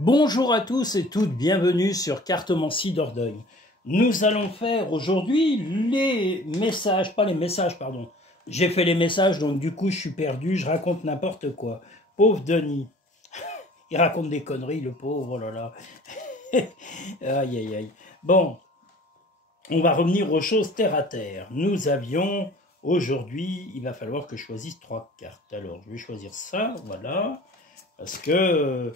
Bonjour à tous et toutes, bienvenue sur Cartomancie Dordogne. Nous allons faire aujourd'hui les messages, pas les messages, pardon. J'ai fait les messages, donc du coup je suis perdu, je raconte n'importe quoi. Pauvre Denis, il raconte des conneries, le pauvre, oh là là. Aïe aïe aïe. Bon, on va revenir aux choses terre à terre. Nous avions, aujourd'hui, il va falloir que je choisisse 3 cartes. Alors, je vais choisir ça, voilà, parce que...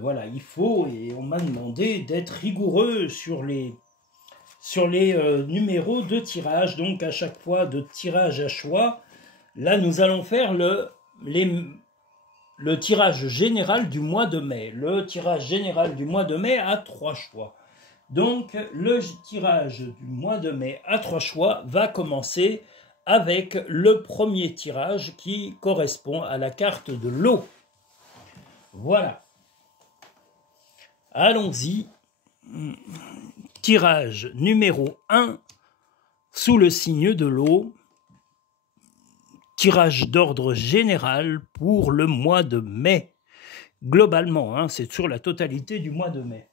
voilà, il faut, et on m'a demandé d'être rigoureux sur les numéros de tirage, donc à chaque fois de tirage à choix. Là, nous allons faire le tirage général du mois de mai. Le tirage général du mois de mai à 3 choix. Donc, le tirage du mois de mai à 3 choix va commencer avec le premier tirage qui correspond à la carte de l'eau. Voilà. Allons-y, tirage numéro 1 sous le signe de l'eau, tirage d'ordre général pour le mois de mai. Globalement, hein, c'est sur la totalité du mois de mai.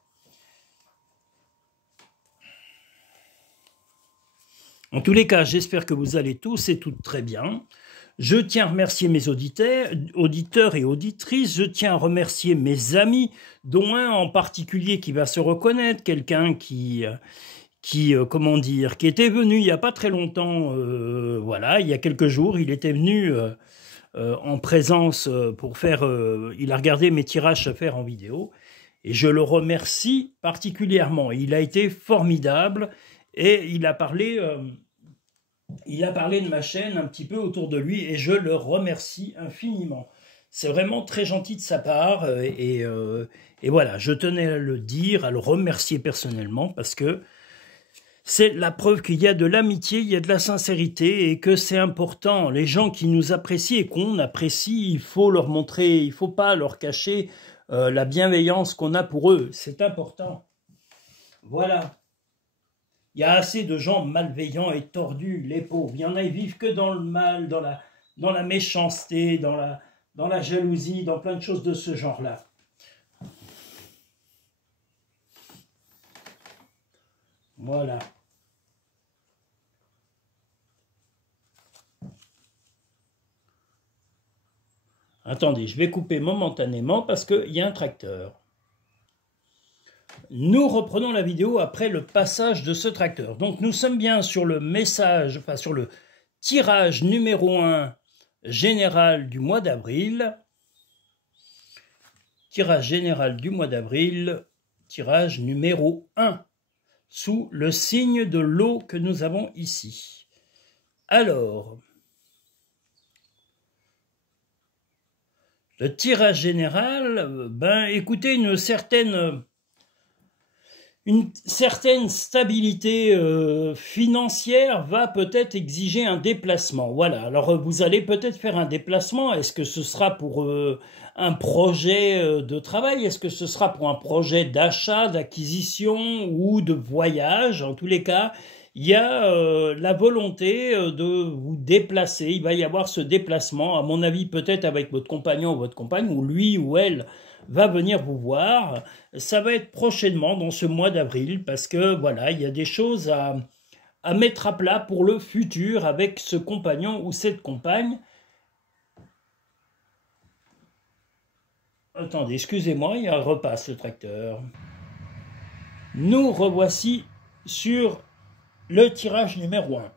En tous les cas, j'espère que vous allez tous et toutes très bien. Je tiens à remercier mes auditeurs et auditrices, je tiens à remercier mes amis, dont un en particulier qui va se reconnaître, quelqu'un qui était venu il n'y a pas très longtemps, voilà, il y a quelques jours, il était venu en présence pour faire, il a regardé mes tirages se faire en vidéo, et je le remercie particulièrement. Il a été formidable, et il a parlé de ma chaîne un petit peu autour de lui et je le remercie infiniment. C'est vraiment très gentil de sa part et voilà, je tenais à le dire, à le remercier personnellement parce que c'est la preuve qu'il y a de l'amitié, il y a de la sincérité et que c'est important. Les gens qui nous apprécient et qu'on apprécie, il faut leur montrer, il ne faut pas leur cacher la bienveillance qu'on a pour eux. C'est important. Voilà. Il y a assez de gens malveillants et tordus, les pauvres. Il y en a, ils vivent que dans le mal, dans la méchanceté, dans la jalousie, dans plein de choses de ce genre-là. Voilà. Attendez, je vais couper momentanément parce qu'il y a un tracteur. Nous reprenons la vidéo après le passage de ce tracteur. Donc nous sommes bien sur le message, enfin sur le tirage numéro 1 général du mois d'avril. Tirage général du mois d'avril, tirage numéro 1, sous le signe de l'eau que nous avons ici. Alors, le tirage général, ben écoutez, une certaine stabilité financière va peut-être exiger un déplacement. Voilà, alors vous allez peut-être faire un déplacement. Est-ce que ce sera pour un projet de travail? Est-ce que ce sera pour un projet d'achat, d'acquisition ou de voyage? En tous les cas, il y a la volonté de vous déplacer. Il va y avoir ce déplacement, à mon avis, peut-être avec votre compagnon ou votre compagne, ou lui ou elle va venir vous voir. Ça va être prochainement dans ce mois d'avril parce que voilà, il y a des choses à mettre à plat pour le futur avec ce compagnon ou cette compagne. Attendez, excusez-moi, il repasse le tracteur. Nous revoici sur le tirage numéro 1.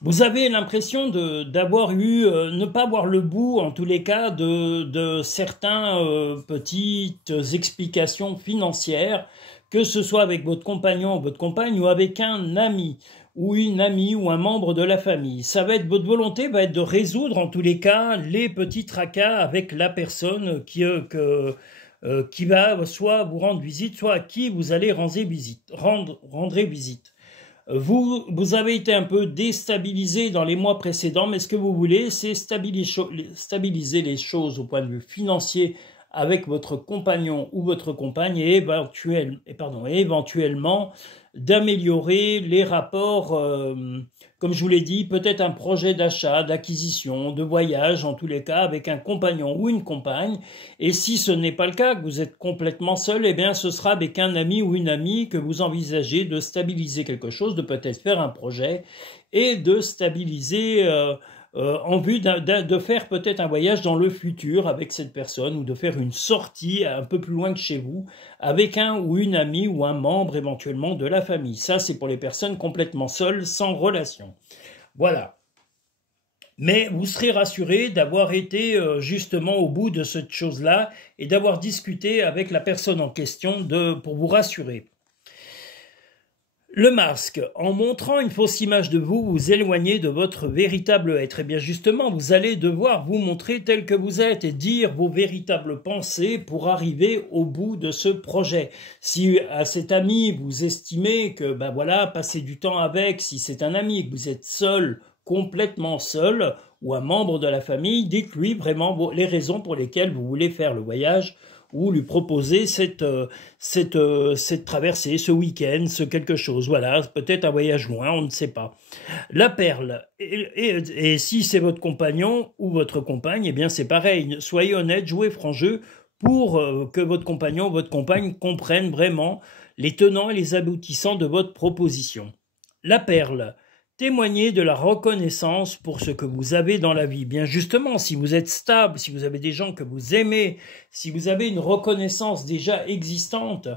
Vous avez l'impression d'avoir eu, ne pas voir le bout, en tous les cas, de certaines petites explications financières, que ce soit avec votre compagnon ou votre compagne, ou avec un ami, ou une amie, ou un membre de la famille. Ça va être, votre volonté va être de résoudre, en tous les cas, les petits tracas avec la personne qui va soit vous rendre visite, soit à qui vous allez rendrez visite. Vous avez été un peu déstabilisé dans les mois précédents, mais ce que vous voulez, c'est stabiliser les choses au point de vue financier avec votre compagnon ou votre compagne et éventuellement d'améliorer les rapports, comme je vous l'ai dit, peut-être un projet d'achat, d'acquisition, de voyage, en tous les cas, avec un compagnon ou une compagne. Et si ce n'est pas le cas, que vous êtes complètement seul, eh bien, ce sera avec un ami ou une amie que vous envisagez de stabiliser quelque chose, de peut-être faire un projet et de stabiliser en vue de faire peut-être un voyage dans le futur avec cette personne ou de faire une sortie un peu plus loin que chez vous avec un ou une amie ou un membre éventuellement de la famille. Ça, c'est pour les personnes complètement seules, sans relation. Voilà. Mais vous serez rassuré d'avoir été justement au bout de cette chose-là et d'avoir discuté avec la personne en question pour vous rassurer. Le masque, en montrant une fausse image de vous, vous éloignez de votre véritable être. Et bien justement, vous allez devoir vous montrer tel que vous êtes et dire vos véritables pensées pour arriver au bout de ce projet. Si à cet ami, vous estimez que, ben voilà, passez du temps avec, si c'est un ami, que vous êtes seul, complètement seul, ou un membre de la famille, dites-lui vraiment les raisons pour lesquelles vous voulez faire le voyage, ou lui proposer cette traversée, ce week-end, ce quelque chose. Voilà, peut-être un voyage loin, on ne sait pas. La perle, et si c'est votre compagnon ou votre compagne, eh bien c'est pareil. Soyez honnête, jouez franc jeu pour que votre compagnon ou votre compagne comprenne vraiment les tenants et les aboutissants de votre proposition. La perle, témoignez de la reconnaissance pour ce que vous avez dans la vie. Bien justement, si vous êtes stable, si vous avez des gens que vous aimez, si vous avez une reconnaissance déjà existante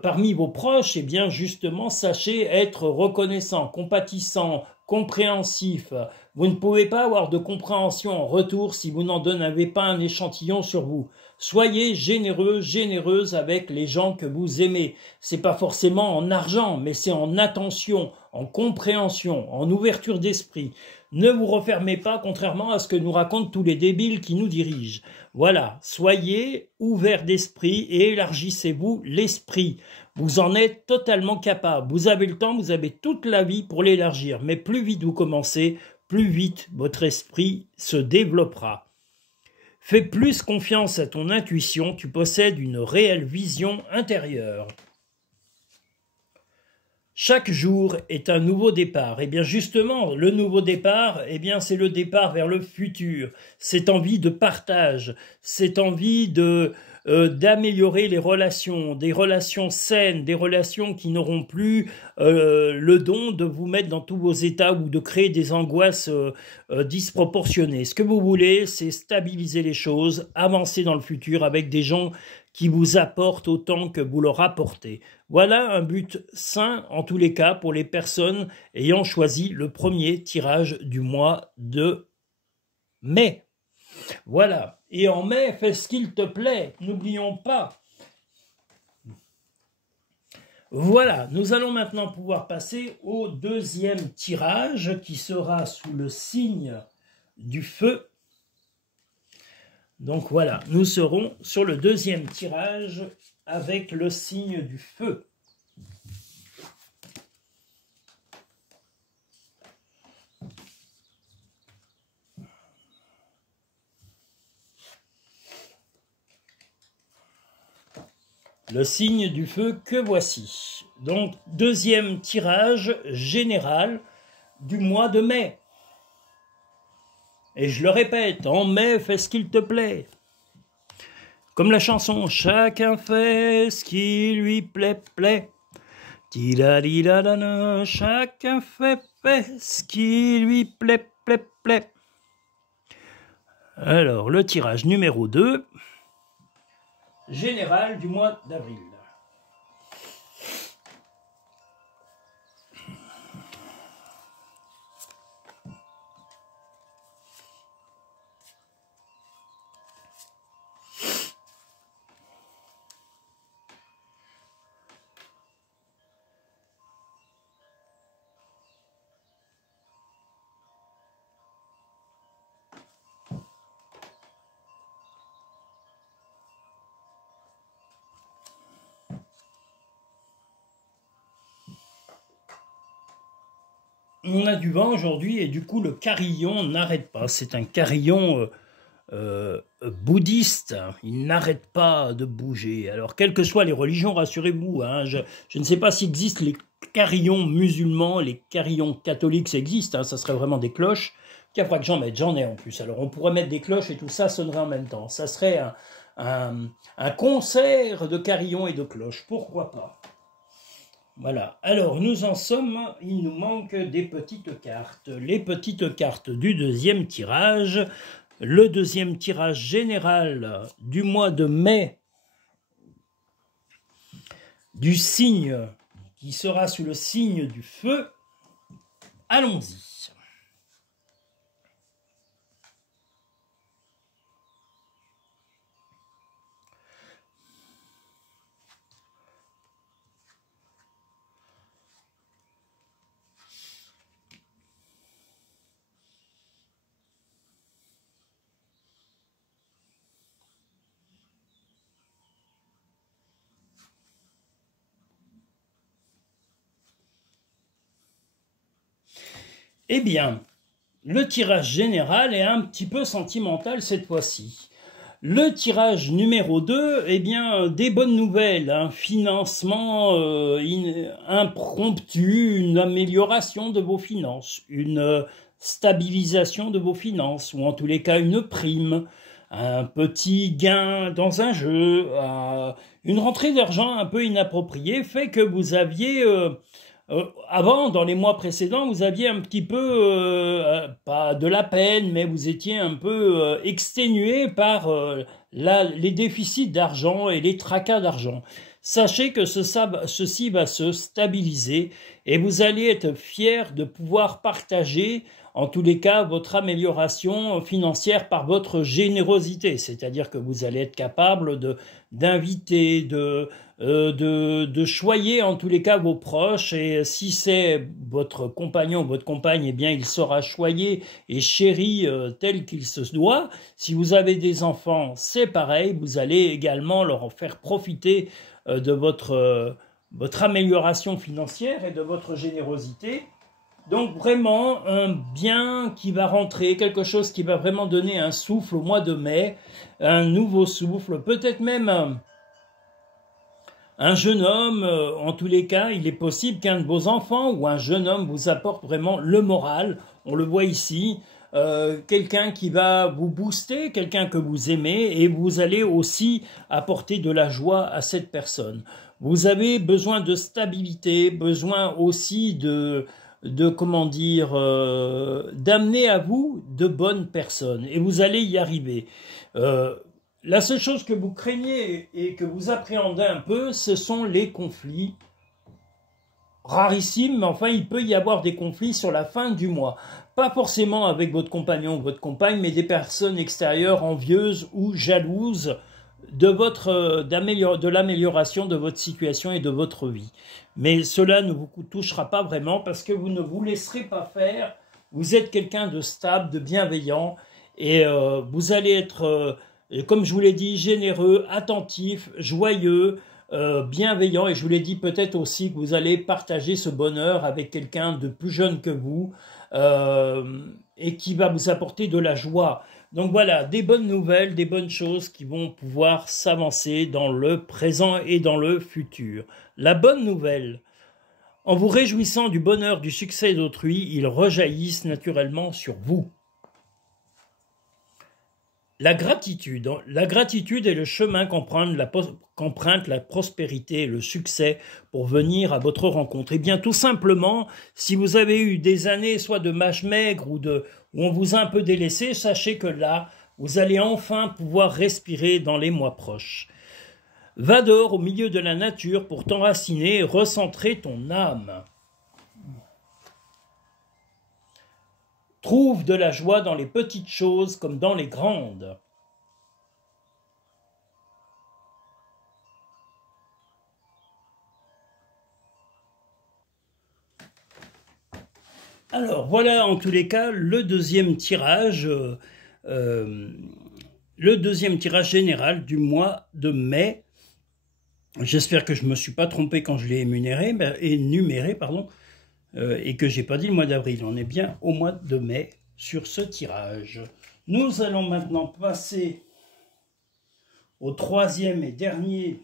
parmi vos proches, eh bien justement, sachez être reconnaissant, compatissant, compréhensif. Vous ne pouvez pas avoir de compréhension en retour si vous n'en avez pas un échantillon sur vous. Soyez généreux, généreuse avec les gens que vous aimez. C'est pas forcément en argent, mais c'est en attention, en compréhension, en ouverture d'esprit. Ne vous refermez pas, contrairement à ce que nous racontent tous les débiles qui nous dirigent. Voilà, soyez ouverts d'esprit et élargissez-vous l'esprit. Vous en êtes totalement capable. Vous avez le temps, vous avez toute la vie pour l'élargir. Mais plus vite vous commencez, plus vite votre esprit se développera. Fais plus confiance à ton intuition, tu possèdes une réelle vision intérieure. Chaque jour est un nouveau départ. Et bien justement, le nouveau départ, eh bien c'est le départ vers le futur. Cette envie de partage, cette envie d'améliorer les relations, des relations saines, des relations qui n'auront plus le don de vous mettre dans tous vos états ou de créer des angoisses disproportionnées. Ce que vous voulez, c'est stabiliser les choses, avancer dans le futur avec des gens qui vous apportent autant que vous leur apportez. Voilà un but sain, en tous les cas, pour les personnes ayant choisi le premier tirage du mois de mai. Voilà. Et en mai, fais ce qu'il te plaît. N'oublions pas. Voilà. Nous allons maintenant pouvoir passer au deuxième tirage qui sera sous le signe du feu. Donc voilà, nous serons sur le deuxième tirage avec le signe du feu. Le signe du feu que voici. Donc deuxième tirage général du mois de mai. Et je le répète, en mai, fais ce qu'il te plaît. Comme la chanson, chacun fait ce qui lui plaît, plaît. Chacun fait ce qui lui plaît, plaît, plaît. Alors, le tirage numéro 2, général du mois d'avril. On a du vent aujourd'hui et du coup le carillon n'arrête pas. C'est un carillon bouddhistes, ils n'arrêtent pas de bouger. Alors, quelles que soient les religions, rassurez-vous, hein, je ne sais pas s'il existe les carillons musulmans, les carillons catholiques, ça existe, hein, ça serait vraiment des cloches. Tiens, il faudra que j'en mette, j'en ai en plus. Alors, on pourrait mettre des cloches et tout ça sonnerait en même temps. Ça serait un concert de carillons et de cloches, pourquoi pas. Voilà, alors nous en sommes, il nous manque des petites cartes. Les petites cartes du deuxième tirage. Le deuxième tirage général du mois de mai du signe qui sera sous le signe du feu. Allons-y. Eh bien, le tirage général est un petit peu sentimental cette fois-ci. Le tirage numéro 2, eh bien, des bonnes nouvelles, un financement impromptu, une amélioration de vos finances, une stabilisation de vos finances, ou en tous les cas une prime, un petit gain dans un jeu, une rentrée d'argent un peu inappropriée fait que vous aviez... avant, dans les mois précédents, vous aviez un petit peu, pas de la peine, mais vous étiez un peu exténué par les déficits d'argent et les tracas d'argent. Sachez que ceci va se stabiliser et vous allez être fier de pouvoir partager, en tous les cas, votre amélioration financière par votre générosité. C'est-à-dire que vous allez être capable d'inviter, de choyer en tous les cas vos proches, et si c'est votre compagnon ou votre compagne, eh bien il sera choyé et chéri tel qu'il se doit. Si vous avez des enfants, c'est pareil, vous allez également leur en faire profiter de votre amélioration financière et de votre générosité. Donc vraiment un bien qui va rentrer, quelque chose qui va vraiment donner un souffle au mois de mai, un nouveau souffle, peut-être même un jeune homme, en tous les cas, il est possible qu'un de vos enfants ou un jeune homme vous apporte vraiment le moral, on le voit ici, quelqu'un qui va vous booster, quelqu'un que vous aimez, et vous allez aussi apporter de la joie à cette personne. Vous avez besoin de stabilité, besoin aussi comment dire, d'amener à vous de bonnes personnes, et vous allez y arriver. La seule chose que vous craignez et que vous appréhendez un peu, ce sont les conflits. Rarissimes, mais enfin, il peut y avoir des conflits sur la fin du mois. Pas forcément avec votre compagnon ou votre compagne, mais des personnes extérieures envieuses ou jalouses de l'amélioration de votre situation et de votre vie. Mais cela ne vous touchera pas vraiment parce que vous ne vous laisserez pas faire. Vous êtes quelqu'un de stable, de bienveillant, et vous allez être... comme je vous l'ai dit, généreux, attentif, joyeux, bienveillant, et je vous l'ai dit peut-être aussi que vous allez partager ce bonheur avec quelqu'un de plus jeune que vous et qui va vous apporter de la joie. Donc voilà, des bonnes nouvelles, des bonnes choses qui vont pouvoir s'avancer dans le présent et dans le futur. La bonne nouvelle, en vous réjouissant du bonheur, du succès d'autrui, ils rejaillissent naturellement sur vous. La gratitude est le chemin qu'emprunte la prospérité et le succès pour venir à votre rencontre. Et bien tout simplement, si vous avez eu des années soit de mâche maigre ou où on vous a un peu délaissé, sachez que là, vous allez enfin pouvoir respirer dans les mois proches. Va dehors au milieu de la nature pour t'enraciner et recentrer ton âme. Trouve de la joie dans les petites choses comme dans les grandes. Alors voilà en tous les cas le deuxième tirage général du mois de mai. J'espère que je ne me suis pas trompé quand je l'ai énuméré, et que j'ai pas dit le mois d'avril. On est bien au mois de mai sur ce tirage. Nous allons maintenant passer au troisième et dernier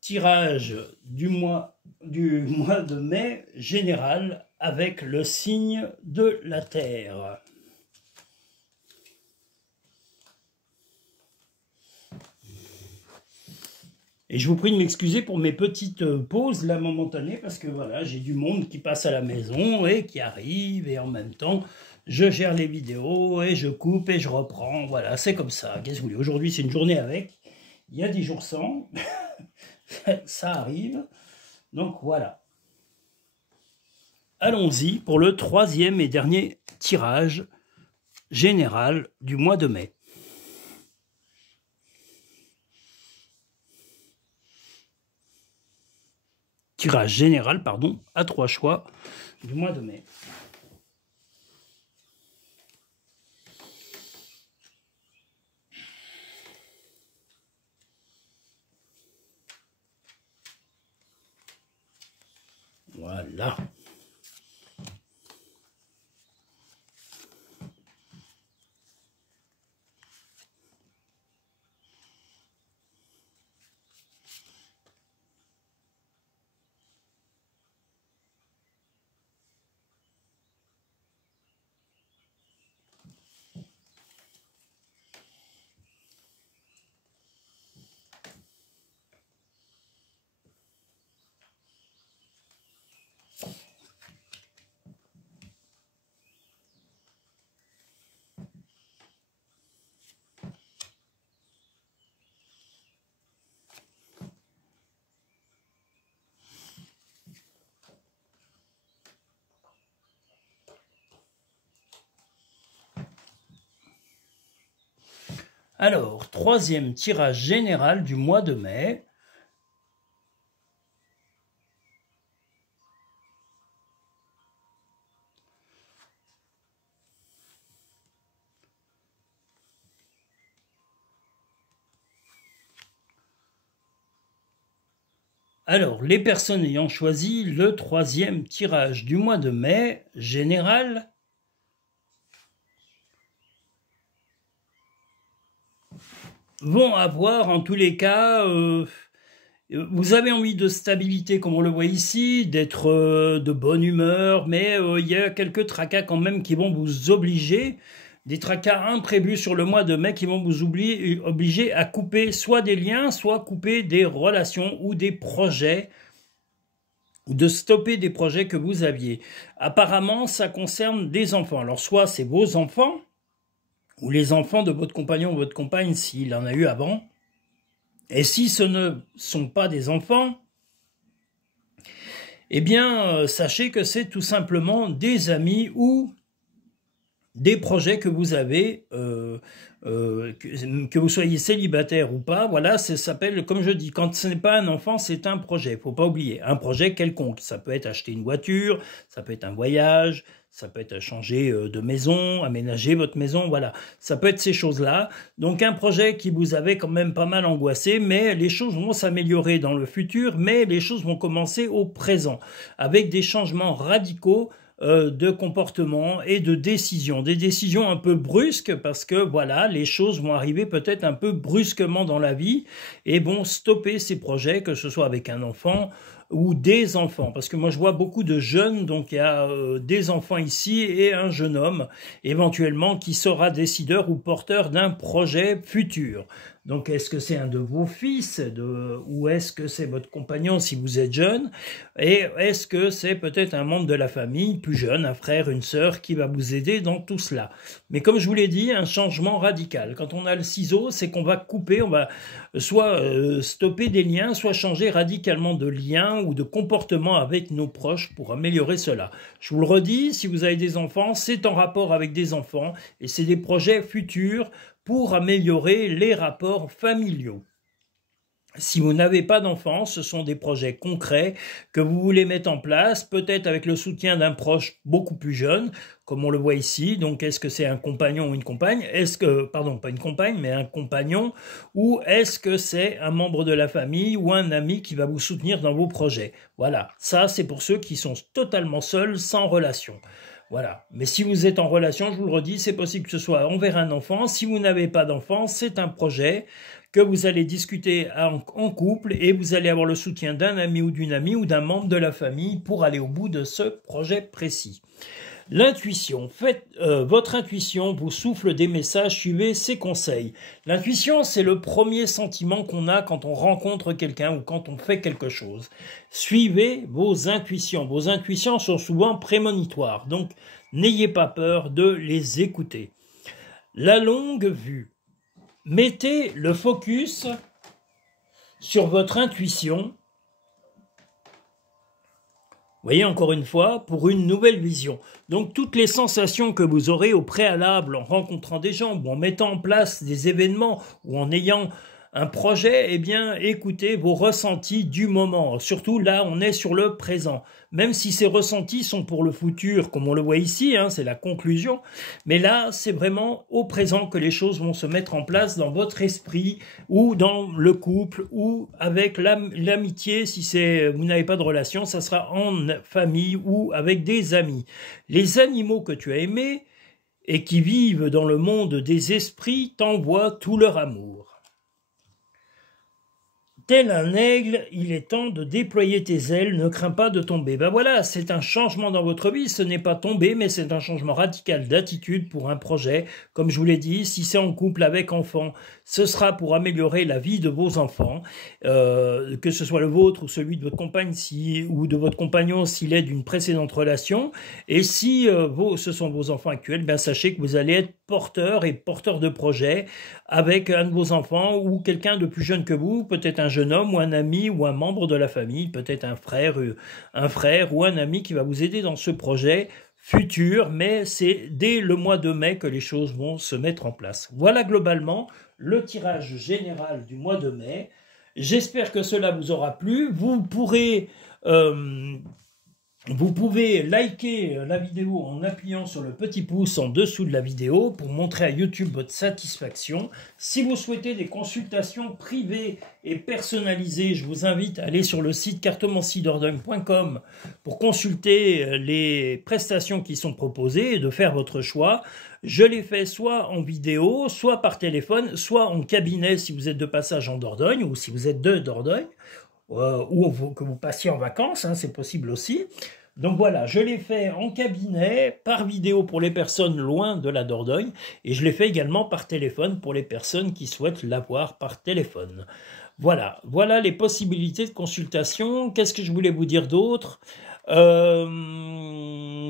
tirage du mois de mai général avec le signe de la Terre. Et je vous prie de m'excuser pour mes petites pauses là momentanées parce que voilà, j'ai du monde qui passe à la maison et qui arrive et en même temps je gère les vidéos et je coupe et je reprends. Voilà, c'est comme ça. Qu'est-ce que vous voulez? Aujourd'hui c'est une journée avec. Il y a des jours sans. Ça arrive. Donc voilà. Allons-y pour le troisième et dernier tirage général du mois de mai. Tirage général, pardon, à 3 choix du mois de mai. Voilà. Alors, troisième tirage général du mois de mai. Alors, les personnes ayant choisi le troisième tirage du mois de mai général vont avoir en tous les cas, vous avez envie de stabilité comme on le voit ici, d'être de bonne humeur, mais il y a quelques tracas quand même qui vont vous obliger, des tracas imprévus sur le mois de mai qui vont vous obliger à couper soit des liens, soit couper des relations ou des projets, ou de stopper des projets que vous aviez. Apparemment, ça concerne des enfants. Alors soit c'est vos enfants, ou les enfants de votre compagnon ou votre compagne s'il en a eu avant. Et si ce ne sont pas des enfants, eh bien, sachez que c'est tout simplement des amis ou des projets que vous avez, que vous soyez célibataire ou pas, voilà, ça s'appelle, comme je dis, quand ce n'est pas un enfant, c'est un projet, il ne faut pas oublier, un projet quelconque, ça peut être acheter une voiture, ça peut être un voyage, ça peut être changer de maison, aménager votre maison, voilà, ça peut être ces choses-là, donc un projet qui vous avait quand même pas mal angoissé, mais les choses vont s'améliorer dans le futur, mais les choses vont commencer au présent, avec des changements radicaux, de comportement et de décision. Des décisions un peu brusques parce que voilà, les choses vont arriver peut-être un peu brusquement dans la vie et vont stopper ces projets, que ce soit avec un enfant ou des enfants. Parce que moi je vois beaucoup de jeunes, donc il y a des enfants ici et un jeune homme éventuellement qui sera décideur ou porteur d'un projet futur. Donc, est-ce que c'est un de vos fils ou est-ce que c'est votre compagnon si vous êtes jeune? Et est-ce que c'est peut-être un membre de la famille plus jeune, un frère, une sœur qui va vous aider dans tout cela? Mais comme je vous l'ai dit, un changement radical. Quand on a le ciseau, c'est qu'on va couper, on va soit stopper des liens, soit changer radicalement de lien ou de comportement avec nos proches pour améliorer cela. Je vous le redis, si vous avez des enfants, c'est en rapport avec des enfants et c'est des projets futurs pour améliorer les rapports familiaux. Si vous n'avez pas d'enfants, ce sont des projets concrets que vous voulez mettre en place, peut-être avec le soutien d'un proche beaucoup plus jeune, comme on le voit ici. Donc, est-ce que c'est un compagnon ou une compagne? Est-ce que, pardon, pas une compagne, mais un compagnon? Ou est-ce que c'est un membre de la famille ou un ami qui va vous soutenir dans vos projets? Voilà, ça c'est pour ceux qui sont totalement seuls, sans relation. Voilà. Mais si vous êtes en relation, je vous le redis, c'est possible que ce soit envers un enfant. Si vous n'avez pas d'enfant, c'est un projet que vous allez discuter en couple et vous allez avoir le soutien d'un ami ou d'une amie ou d'un membre de la famille pour aller au bout de ce projet précis. L'intuition, faites votre intuition, vous souffle des messages, suivez ses conseils. L'intuition, c'est le premier sentiment qu'on a quand on rencontre quelqu'un ou quand on fait quelque chose. Suivez vos intuitions. Vos intuitions sont souvent prémonitoires, donc n'ayez pas peur de les écouter. La longue vue. Mettez le focus sur votre intuition. Vous voyez, encore une fois, pour une nouvelle vision. Donc, toutes les sensations que vous aurez au préalable en rencontrant des gens ou en mettant en place des événements ou en ayant un projet, eh bien, écoutez vos ressentis du moment. Surtout, là, on est sur le présent. Même si ces ressentis sont pour le futur, comme on le voit ici, hein, c'est la conclusion. Mais là, c'est vraiment au présent que les choses vont se mettre en place dans votre esprit ou dans le couple ou avec l'amitié. Si vous n'avez pas de relation, ça sera en famille ou avec des amis. Les animaux que tu as aimés et qui vivent dans le monde des esprits t'envoient tout leur amour. Tel un aigle, il est temps de déployer tes ailes, ne crains pas de tomber. Ben voilà, c'est un changement dans votre vie, ce n'est pas tomber, mais c'est un changement radical d'attitude pour un projet. Comme je vous l'ai dit, si c'est en couple avec enfants, ce sera pour améliorer la vie de vos enfants, que ce soit le vôtre ou celui de votre compagne ou de votre compagnon s'il est d'une précédente relation. Et si ce sont vos enfants actuels, ben sachez que vous allez être porteur de projet avec un de vos enfants ou quelqu'un de plus jeune que vous, peut-être un jeune homme ou un ami ou un membre de la famille, peut-être un frère ou un ami qui va vous aider dans ce projet futur, mais c'est dès le mois de mai que les choses vont se mettre en place. Voilà globalement le tirage général du mois de mai. J'espère que cela vous aura plu. Vous pouvez liker la vidéo en appuyant sur le petit pouce en dessous de la vidéo pour montrer à YouTube votre satisfaction. Si vous souhaitez des consultations privées et personnalisées, je vous invite à aller sur le site cartomanciedordogne.com pour consulter les prestations qui sont proposées et de faire votre choix. Je les fais soit en vidéo, soit par téléphone, soit en cabinet si vous êtes de passage en Dordogne ou si vous êtes de Dordogne. Ou que vous passiez en vacances, hein, c'est possible aussi. Donc voilà, je l'ai fait en cabinet, par vidéo pour les personnes loin de la Dordogne, et je l'ai fait également par téléphone pour les personnes qui souhaitent l'avoir par téléphone. Voilà les possibilités de consultation. Qu'est-ce que je voulais vous dire d'autre ?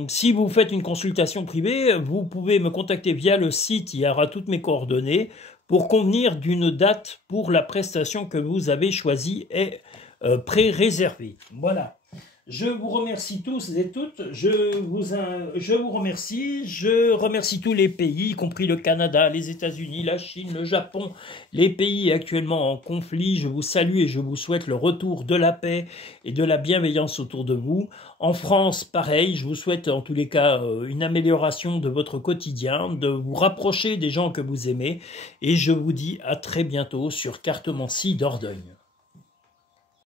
Si vous faites une consultation privée, vous pouvez me contacter via le site, il y aura toutes mes coordonnées, pour convenir d'une date pour la prestation que vous avez choisie et pré-réservée. Voilà. Je vous remercie tous et toutes, je vous remercie, je remercie tous les pays, y compris le Canada, les États-Unis, la Chine, le Japon, les pays actuellement en conflit. Je vous salue et je vous souhaite le retour de la paix et de la bienveillance autour de vous. En France, pareil, je vous souhaite en tous les cas une amélioration de votre quotidien, de vous rapprocher des gens que vous aimez, et je vous dis à très bientôt sur Cartomancie Dordogne.